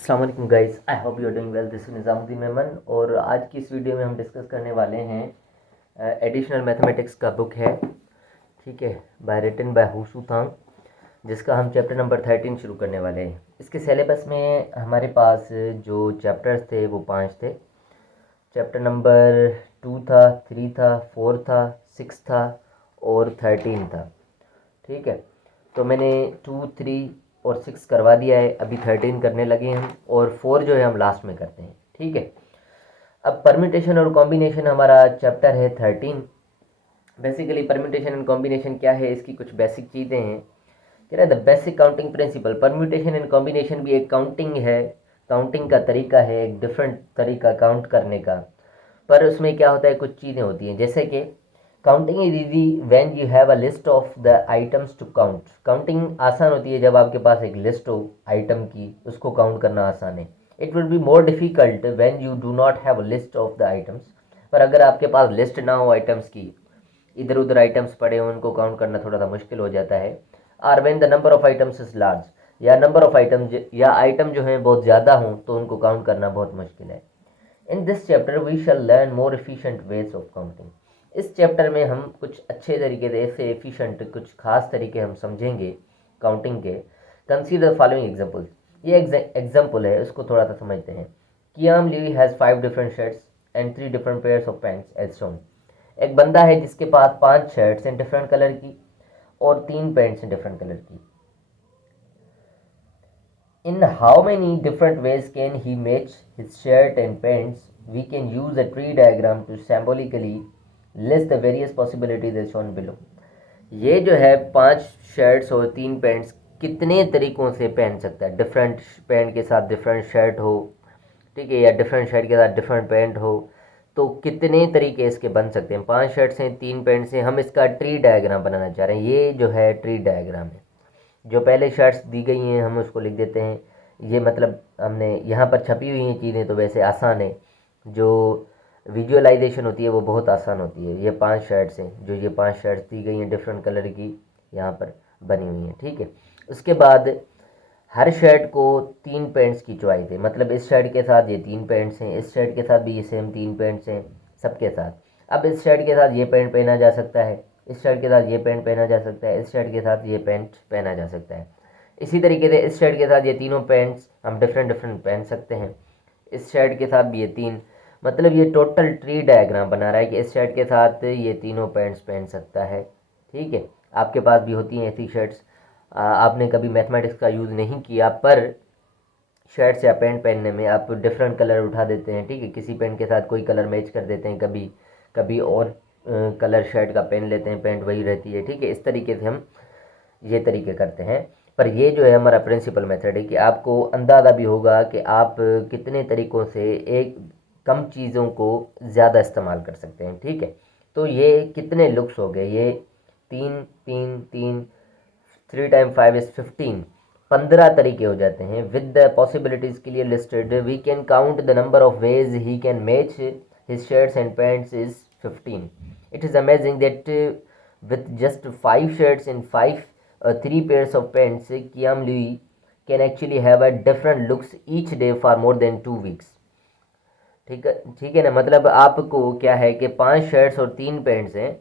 अस्सलाम वालेकुम guys, I hope you are doing well. This is Nizamuddin Memon और आज की इस वीडियो में हम डिस्कस करने वाले हैं एडिशनल मैथमेटिक्स का बुक है, ठीक है, बाय रिटन बाय हुसू थांग, जिसका हम चैप्टर नंबर 13 शुरू करने वाले हैं। इसके सिलेबस में हमारे पास जो चैप्टर्स थे वो 5 थे। चैप्टर नंबर 2 था, 3 था, 4 था, 6 था और 13 था, ठीक है। तो मैंने 2, 3 और 6 करवा दिया है, अभी 13 करने लगे हैं हम, और 4 जो है हम लास्ट में करते हैं, ठीक है। अब परम्यूटेशन और कॉम्बिनेशन हमारा चैप्टर है 13। बेसिकली परम्यूटेशन एंड कॉम्बिनेशन क्या है, इसकी कुछ बेसिक चीज़ें हैं। कह रहा है the basic counting principle. Permutation and combination भी एक काउंटिंग है, काउंटिंग का तरीका है, एक डिफरेंट तरीका काउंट करने का। पर उसमें क्या होता है, कुछ चीज़ें होती हैं, जैसे कि counting is easy when you have a list of the items to count. Counting आसान होती है जब आपके पास एक लिस्ट हो आइटम की, उसको काउंट करना आसान है। It will be more difficult when you do not have a list of the items. पर अगर आपके पास लिस्ट ना हो आइटम्स की, इधर उधर आइटम्स पड़े हो, उनको काउंट करना थोड़ा सा मुश्किल हो जाता है। Or when the number of items is large, या नंबर ऑफ आइटम्स या आइटम जो हैं बहुत ज़्यादा हों तो उनको काउंट करना बहुत मुश्किल है। In this chapter we shall learn more efficient ways of counting. इस चैप्टर में हम कुछ अच्छे तरीके से, ऐसे एफिशिएंट कुछ खास तरीके हम समझेंगे काउंटिंग के। Consider following examples. ये एग्जांपल है, उसको थोड़ा सा समझते हैं। Kiyam Lee has 5 different shirts and 3 different pairs of pants as shown. एक बंदा है जिसके पास 5 शर्ट्स हैं डिफरेंट कलर की और 3 पैंट्स हैं डिफरेंट कलर की। In how many different ways can he match his shirt and pants? We can use a tree diagram to symbolically list the various possibilities as shown below. ये जो है 5 shirts और 3 pants कितने तरीक़ों से पहन सकता है। डिफरेंट पैंट के साथ डिफरेंट शर्ट हो, ठीक है, या डिफरेंट शर्ट के साथ डिफरेंट पैंट हो, तो कितने तरीके इसके बन सकते हैं। 5 शर्ट्स हैं, 3 पैंट्स हैं, हम इसका ट्री डायग्राम बनाना चाह रहे हैं। ये जो है ट्री डायग्राम है। जो पहले शर्ट्स दी गई हैं हम उसको लिख देते हैं। ये मतलब हमने यहाँ पर छपी हुई हैं चीज़ें तो वैसे आसान है, जो विजुअलाइजेशन होती है वो बहुत आसान होती है। ये 5 शर्ट्स हैं, जो ये 5 शर्ट्स दी गई हैं डिफरेंट कलर की, यहाँ पर बनी हुई हैं, ठीक है। उसके बाद हर शर्ट को 3 पैंट्स की चॉइस है, मतलब इस शर्ट के साथ ये 3 पैंट्स हैं, इस शर्ट के साथ भी ये सेम 3 पैंट्स हैं, सबके साथ। अब इस शर्ट के साथ ये पैंट पहना जा सकता है, इस शर्ट के साथ ये पैंट पहना जा सकता है, इस शर्ट के साथ ये पैंट पहना जा सकता है। इसी तरीके से इस शर्ट के साथ ये तीनों पैंट्स हम डिफरेंट डिफरेंट पहन सकते हैं। इस शर्ट के साथ भी ये 3, मतलब ये टोटल ट्री डायग्राम बना रहा है कि इस शर्ट के साथ ये तीनों पैंट्स पहन सकता है, ठीक है। आपके पास भी होती हैं ऐसी शर्ट्स। आपने कभी मैथमेटिक्स का यूज़ नहीं किया, पर शर्ट्स या पैंट पहनने में आप डिफरेंट कलर उठा देते हैं, ठीक है। किसी पैंट के साथ कोई कलर मैच कर देते हैं, कभी कभी और कलर शर्ट का पहन लेते हैं, पैंट वही रहती है, ठीक है। इस तरीके से हम ये तरीके करते हैं। पर ये जो है हमारा प्रिंसिपल मेथड है कि आपको अंदाज़ा भी होगा कि आप कितने तरीक़ों से एक कम चीज़ों को ज़्यादा इस्तेमाल कर सकते हैं, ठीक है। तो ये कितने लुक्स हो गए, ये 3 3 3, 3 टाइम 5 इज़ 15, 15 तरीके हो जाते हैं। विद द पॉसिबिलिटीज़ के लिए listed we can count the number of ways he can match his shirts and pants is 15। It is amazing that with just 5 shirts and 3 pairs of pants, Kiam Louis can actually have a different looks each day for more than 2 weeks। ठीक है ना, मतलब आपको क्या है कि 5 shirts और 3 pants हैं,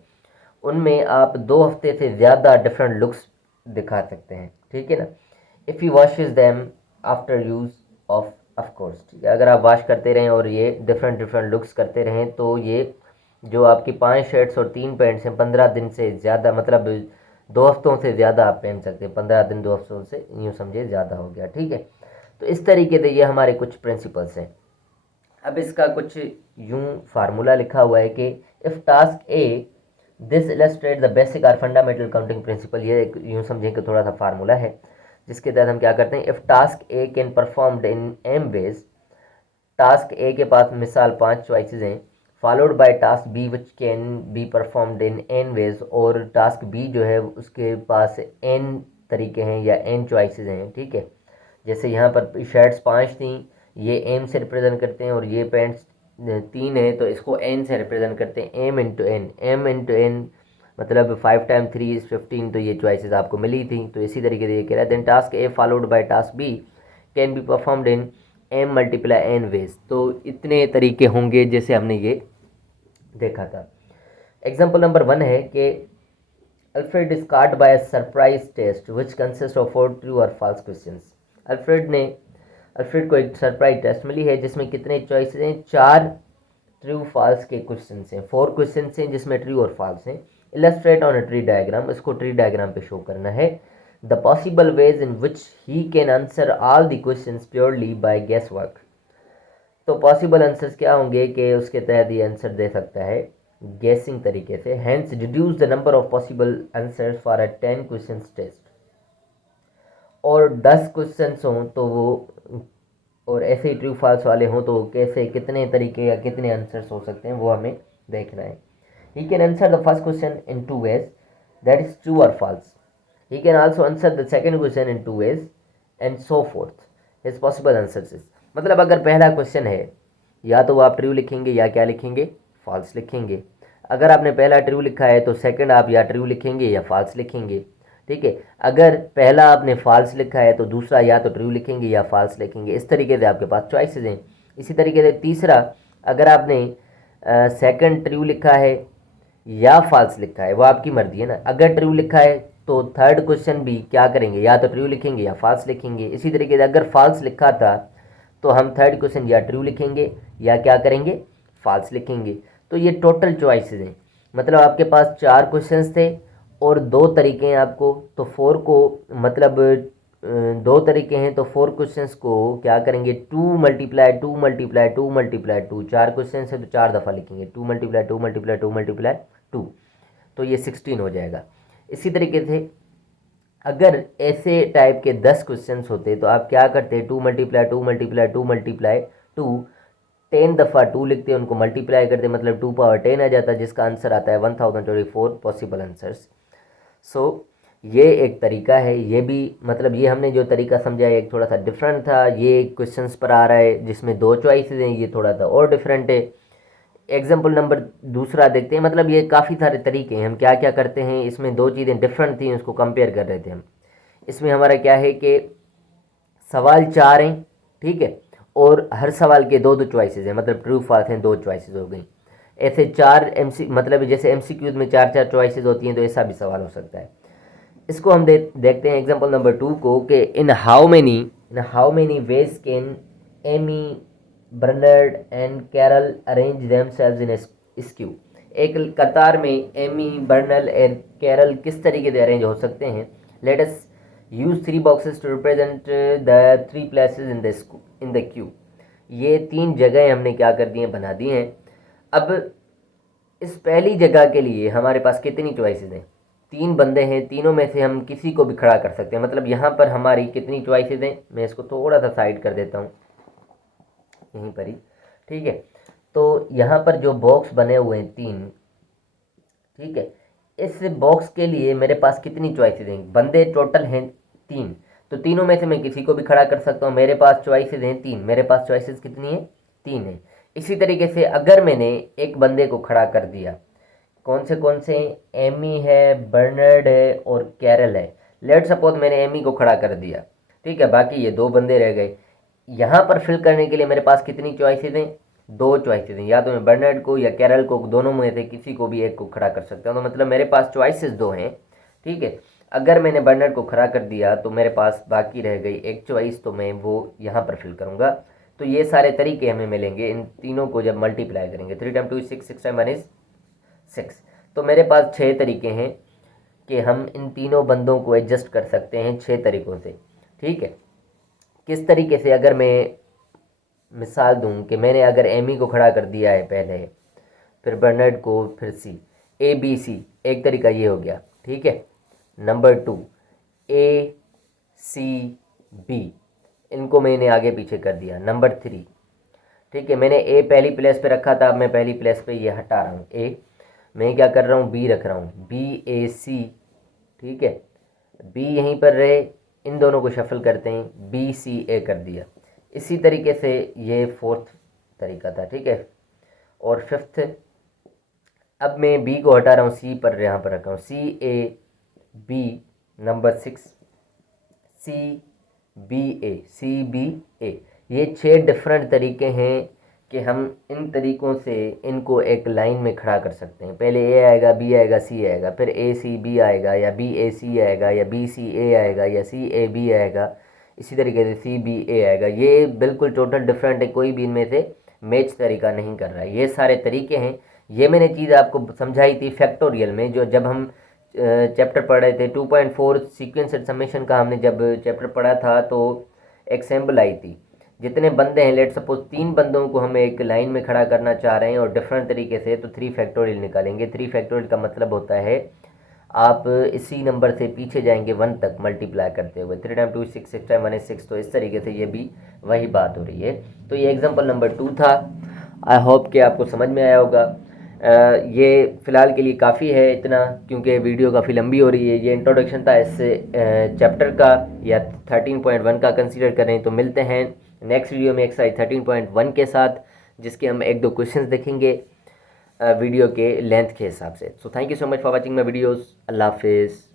उनमें आप 2 हफ्ते से ज़्यादा डिफरेंट लुक्स दिखा सकते हैं, ठीक है ना। If you washes them after use of course, ठीक है, अगर आप वॉश करते रहें और ये डिफरेंट डिफरेंट लुक्स करते रहें तो ये जो आपकी 5 शर्ट्स और 3 पैंट्स हैं 15 दिन से ज़्यादा, मतलब 2 हफ्तों से ज़्यादा आप पहन सकते हैं। 15 दिन 2 हफ्तों से यूँ समझिए ज़्यादा हो गया, ठीक है। तो इस तरीके से ये हमारे कुछ प्रिंसिपल्स हैं। अब इसका कुछ यूँ फार्मूला लिखा हुआ है कि if task A this illustrate the basic or fundamental counting principle. ये यूँ समझें कि थोड़ा सा फार्मूला है जिसके तहत हम क्या करते हैं। If task A can performed in M ways, task A के पास मिसाल 5 चॉइसेस हैं, followed by task B which can be performed in N ways, और टास्क बी जो है उसके पास एन तरीके हैं या एन चॉइसेस हैं, ठीक है। जैसे यहाँ पर शर्ट्स 5 थी, ये एम से रिप्रेजेंट करते हैं, और ये पैंट्स 3 है तो इसको एन से रिप्रेजेंट करते हैं। M into N, M into N मतलब 5 टाइम 3 इज़ 15, तो ये चॉइसेस आपको मिली थी। तो इसी तरीके से ये कह रहा है then task A followed by task B can be performed in m multiply n ways. तो इतने तरीके होंगे जैसे हमने ये देखा था। एग्जाम्पल नंबर 1 है कि Alfred is caught by a surprise test which consists of 4 true or false questions। Alfred को एक सरप्राइज टेस्ट मिली है जिसमें कितने चॉइसेस हैं, 4 ट्रू फॉल्स के क्वेश्चन हैं, 4 क्वेश्चन हैं जिसमें ट्रू और फॉल्स हैं। Illustrate on a tree diagram, इसको ट्री डायग्राम पे शो करना है। The possible ways in which he can answer all the questions purely by guess work. तो पॉसिबल आंसर्स क्या होंगे कि उसके तहत ये आंसर दे सकता है गेसिंग तरीके से। Hence deduce the number of possible answers for a 10 question test. और 10 क्वेश्चंस हों तो वो, और ऐसे ही ट्रू फॉल्स वाले हों तो कैसे, कितने तरीके या कितने आंसर्स हो सकते हैं वो हमें देखना है। He can answer the first question in 2 ways, that is true और false. He can also answer the second question in 2 ways and so forth. His possible answers is, मतलब अगर पहला क्वेश्चन है या तो वो आप ट्रू लिखेंगे या क्या लिखेंगे, फॉल्स लिखेंगे। अगर आपने पहला ट्रू लिखा है तो सेकंड आप या ट्रू लिखेंगे या फॉल्स लिखेंगे। ठीक है, अगर पहला आपने फॉल्स लिखा है तो दूसरा या तो ट्रू लिखेंगे या फॉल्स लिखेंगे। इस तरीके से आपके पास चॉइसेस हैं। इसी तरीके से तीसरा, अगर आपने सेकंड ट्रू लिखा है या फॉल्स लिखा है, वो आपकी मर्जी है ना। अगर ट्रू लिखा है तो थर्ड क्वेश्चन भी क्या करेंगे, या तो ट्रू लिखेंगे या फॉल्स लिखेंगे। इसी तरीके से अगर फॉल्स लिखा था तो हम थर्ड क्वेश्चन या ट्रू लिखेंगे या क्या करेंगे, फॉल्स लिखेंगे। तो ये टोटल चॉइसेस हैं, मतलब आपके पास 4 क्वेश्चंस थे और 2 तरीके हैं आपको, तो 4 को मतलब 2 तरीके हैं तो 4 क्वेश्चंस को क्या करेंगे, 2 मल्टीप्लाई 2 मल्टीप्लाई 2 मल्टीप्लाई 2। 4 क्वेश्चन है तो 4 दफ़ा लिखेंगे, 2 मल्टीप्लाई 2 मल्टीप्लाई 2 मल्टीप्लाई 2, तो ये 16 हो जाएगा। इसी तरीके से अगर ऐसे टाइप के 10 क्वेश्चंस होते तो आप क्या करते, 2 मल्टीप्लाई 2 मल्टीप्लाई 2 मल्टीप्लाई 2, 10 दफ़ा 2 लिखते हैं, उनको मल्टीप्लाई करते, मतलब 2 पावर 10 आ जाता है, जिसका आंसर आता है 1024 पॉसिबल आंसर्स। सो ये एक तरीका है। ये भी मतलब ये हमने जो तरीका समझा है एक थोड़ा सा डिफरेंट था। ये क्वेश्चंस पर आ रहा है जिसमें 2 चॉइसेस हैं, ये थोड़ा सा और डिफरेंट है। एग्जाम्पल नंबर दूसरा देखते हैं। मतलब ये काफ़ी सारे तरीके हैं, हम क्या क्या करते हैं, इसमें 2 चीज़ें डिफरेंट थी, उसको कंपेयर कर रहे थे हम। इसमें हमारा क्या है कि सवाल 4 हैं, ठीक है, और हर सवाल के 2 चॉइसेस हैं, मतलब ट्रू फॉल्स हैं, 2 चॉइसेस हो गई। ऐसे 4 मतलब जैसे MCQs में 4 चॉइसेस होती हैं, तो ऐसा भी सवाल हो सकता है। इसको हम देखते हैं एग्जांपल नंबर 2 को कि in how many ways can Amy, Bernard and Carol arrange themselves in queue. एक कतार में एमी, बर्नल और कैरल किस तरीके से अरेंज हो सकते हैं। Let us use 3 boxes to represent the 3 places in the queue. ये 3 जगह हमने क्या कर दी हैं, बना दी हैं। अब इस पहली जगह के लिए हमारे पास कितनी चॉइसेस हैं, 3 बंदे हैं, तीनों में से हम किसी को भी खड़ा कर सकते हैं। मतलब यहाँ पर हमारी कितनी चॉइसेस हैं, मैं इसको थोड़ा सा साइड कर देता हूँ यहीं पर ही, ठीक है। तो यहाँ पर जो बॉक्स बने हुए हैं 3, ठीक है, इस बॉक्स के लिए मेरे पास कितनी चॉइसेस हैं, बंदे टोटल हैं 3, तो तीनों में से मैं किसी को भी खड़ा कर सकता हूँ। मेरे पास चॉइसेस हैं 3, मेरे पास चॉइसेस कितनी है, 3 है। इसी तरीके से अगर मैंने एक बंदे को खड़ा कर दिया, कौन से, एमी है, बर्नर्ड है और कैरल है। लेट सपोज मैंने एमी को खड़ा कर दिया, ठीक है, बाकी ये 2 बंदे रह गए। यहाँ पर फिल करने के लिए मेरे पास कितनी चॉइसेस हैं, 2 चॉइसेस हैं। या तो मैं बर्नर्ड को या कैरल को, दोनों में से किसी को भी एक को खड़ा कर सकता हूँ। तो मतलब मेरे पास चॉइसेस 2 हैं, ठीक है। अगर मैंने बर्नर्ड को खड़ा कर दिया तो मेरे पास बाकी रह गई एक चॉइस, तो मैं वो यहाँ पर फिल करूँगा। तो ये सारे तरीके हमें मिलेंगे इन तीनों को जब मल्टीप्लाई करेंगे। 3 टाइम 2 इज 6, 6 टाइम 1 इज 6। तो मेरे पास 6 तरीके हैं कि हम इन तीनों बंदों को एडजस्ट कर सकते हैं 6 तरीक़ों से, ठीक है। किस तरीके से, अगर मैं मिसाल दूं कि मैंने अगर एमी को खड़ा कर दिया है पहले, फिर बर्नर्ड को, फिर सी, ABC, एक तरीका ये हो गया, ठीक है। नंबर 2 ACB, इनको मैंने आगे पीछे कर दिया। नंबर 3, ठीक है, मैंने ए पहली प्लेस पे रखा था, अब मैं पहली प्लेस पे ये हटा रहा हूँ, ए, मैं क्या कर रहा हूँ, बी रख रहा हूँ, BAC, ठीक है, बी यहीं पर रहे, इन दोनों को शफल करते हैं, BCA कर दिया। इसी तरीके से ये 4th तरीका था, ठीक है। और 5th, अब मैं बी को हटा रहा हूँ, सी पर यहाँ पर रखा हूँ, CAB। नंबर 6 CBA, ये 6 डिफरेंट तरीके हैं कि हम इन तरीक़ों से इनको एक लाइन में खड़ा कर सकते हैं। पहले ए आएगा, बी आएगा, सी आएगा, फिर ए सी बी आएगा, या बी ए सी आएगा, या बी सी ए आएगा, या सी ए बी आएगा, इसी तरीके से सी बी ए आएगा। ये बिल्कुल टोटल डिफरेंट है, कोई भी इनमें से मैच तरीका नहीं कर रहा है। ये सारे तरीके हैं। ये मैंने चीज़ आपको समझाई थी फैक्टोरियल में, जो जब हम चैप्टर पढ़ रहे थे 2.4 सीक्वेंस एंड समेशन का, हमने जब चैप्टर पढ़ा था तो एक सैम्बल आई थी। जितने बंदे हैं, लेट सपोज 3 बंदों को हम एक लाइन में खड़ा करना चाह रहे हैं और डिफरेंट तरीके से, तो 3 फैक्टोरियल निकालेंगे। 3 फैक्टोरियल का मतलब होता है आप इसी नंबर से पीछे जाएंगे 1 तक मल्टीप्लाई करते हुए, 3 टाइम 2 6, 6 टाइम 1 is 6। तो इस तरीके से ये भी वही बात हो रही है। तो ये एग्जांपल नंबर 2 था। आई होप कि आपको समझ में आया होगा। ये फ़िलहाल के लिए काफ़ी है इतना, क्योंकि वीडियो काफ़ी लंबी हो रही है। ये इंट्रोडक्शन था इस चैप्टर का, या 13.1 का कंसीडर करें। तो मिलते हैं नेक्स्ट वीडियो में एक्सरसाइज 13.1 के साथ, जिसके हम 1-2 क्वेश्चंस देखेंगे वीडियो के लेंथ के हिसाब से। So thank you so much for watching my videos. अल्लाह हाफिज़।